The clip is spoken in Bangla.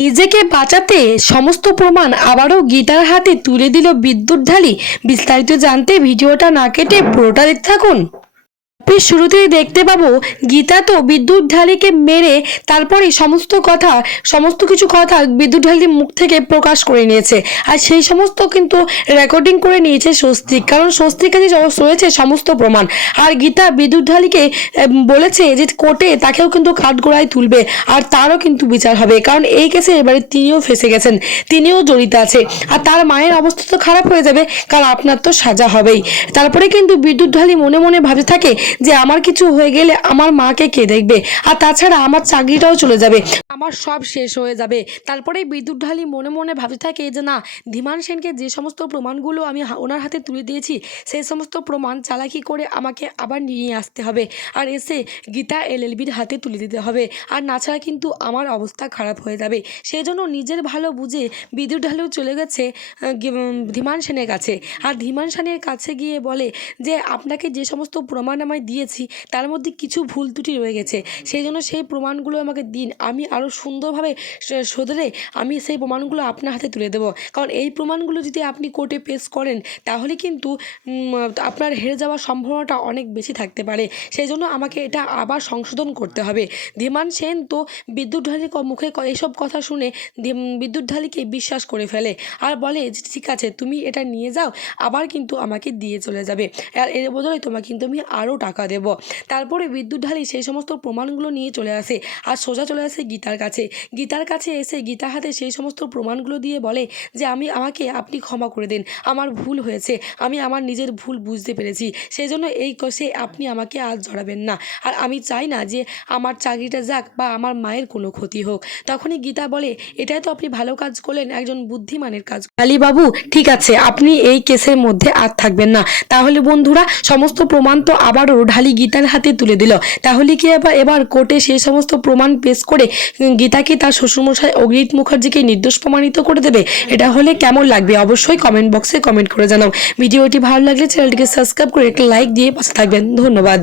নিজেকে বাঁচাতে সমস্ত প্রমাণ আবারও গিটার হাতে তুলে দিল বিদ্যুৎ ঢালি। বিস্তারিত জানতে ভিডিওটা না কেটে পুরোটা দেখতে থাকুন। এর শুরুতেই দেখতে পাবো, গীতা তো বিদ্যুৎ ঢালিকে মেরে তারপরে সমস্ত কথা, সমস্ত কিছু কথা বিদ্যুৎ ঢালির মুখ থেকে প্রকাশ করে নিয়েছে। আর সেই সমস্ত কিন্তু রেকর্ডিং করে নিয়েছে স্বস্তিক, কারণ স্বস্তিক কাছে রয়েছে সমস্ত প্রমাণ। আর গীতা বিদ্যুৎ ঢালিকে বলেছে যে কোর্টে তাকেও কিন্তু কাঠগোড়ায় তুলবে, আর তারও কিন্তু বিচার হবে, কারণ এই কেসে এবারে তিনিও ফেসে গেছেন, তিনিও জড়িত আছে। আর তার মায়ের অবস্থা তো খারাপ হয়ে যাবে, কারণ আপনার তো সাজা হবেই। তারপরে কিন্তু বিদ্যুৎ ঢালি মনে মনে ভাবে থাকে যে আমার কিছু হয়ে গেলে আমার মাকে কে দেখবে? আর তাছাড়া আমার চাকরিটাও চলে যাবে। আমার সব শেষ হয়ে যাবে। তারপরে বিদ্যুৎ ঢালি মনে মনে ভাবতে থাকে যে না, ধীমান সেনকে যে সমস্ত প্রমাণগুলো আমি ওনার হাতে তুলে দিয়েছি সেই সমস্ত প্রমাণ চালাকি করে আমাকে আবার নিয়ে আসতে হবে? আর এসে গীতা এলএলবির হাতে তুলে দিতে হবে। আর না ছাড়া কিন্তু আমার অবস্থা খারাপ হয়ে যাবে। সেই জন্য নিজের ভালো বুঝে বিদ্যুৎ ঢালু চলে গেছে ধীমান সেনের কাছে। আর ধীমান সেনের কাছে গিয়ে বলে যে, আপনাকে যে সমস্ত প্রমাণ আমায় দিয়েছি, তার মধ্যে কিছু ভুল ত্রুটি রয়ে গেছে। সেই জন্য সেই প্রমাণগুলো আমাকে দিন। আমি আরও সুন্দরভাবে শোধরে আমি সেই প্রমাণগুলো আপনার হাতে তুলে দেবো। কারণ এই প্রমাণগুলো যদি আপনি কোর্টে পেশ করেন, তাহলে কিন্তু আপনার হেরে যাওয়ার সম্ভাবনাটা অনেক বেশি থাকতে পারে। সেই জন্য আমাকে এটা আবার সংশোধন করতে হবে। ধীমান সেন তো বিদ্যুৎ ঢালির মুখে এসব কথা শুনে বিদ্যুৎ ঢালিকে বিশ্বাস করে ফেলে। আর বলে ঠিক আছে, তুমি এটা নিয়ে যাও, আবার কিন্তু আমাকে দিয়ে চলে যাবে। আর এর বদলে তোমাকে কিন্তু আমি আরও টাকা দেব। তারপরে বিদ্যুৎ ঢালি সেই সমস্ত প্রমাণগুলো নিয়ে চলে আসে আর সোজা চলে আসে গীতার কাছে। গীতার কাছে এসে গীতা হাতে সেই সমস্ত প্রমাণগুলো দিয়ে বলে যে, আমি, আমাকে আপনি ক্ষমা করে দিন। আমার ভুল হয়েছে। আমি আমার নিজের ভুল বুঝতে পেরেছি। সেই জন্য এই কষে আপনি আমাকে আজ জড়াবেন না। আর আমি চাই না যে আমার চাকরিটা যাক বা আমার মায়ের কোনো ক্ষতি হোক। তখনই গীতা বলে, এটাই তো আপনি ভালো কাজ করলেন, একজন বুদ্ধিমানের কাজ বাবু, ঠিক আছে, আপনি এই কেসের মধ্যে আর থাকবেন না। তাহলে বন্ধুরা, সমস্ত প্রমাণ তো আবারও ঢালি গীতার হাতে তুলে দিল। তাহলে কি এবার এবার কোর্টে সেই সমস্ত প্রমাণ পেশ করে গীতাকে তার শ্বশুরমশাই অগ্রিত মুখার্জিকে নির্দোষ প্রমাণিত করে দেবে? এটা হলে কেমন লাগবে? অবশ্যই কমেন্ট বক্সে কমেন্ট করে জানাও। ভিডিওটি ভালো লাগলে চ্যানেলটিকে সাবস্ক্রাইব করে একটা লাইক দিয়ে পাশে থাকবেন। ধন্যবাদ।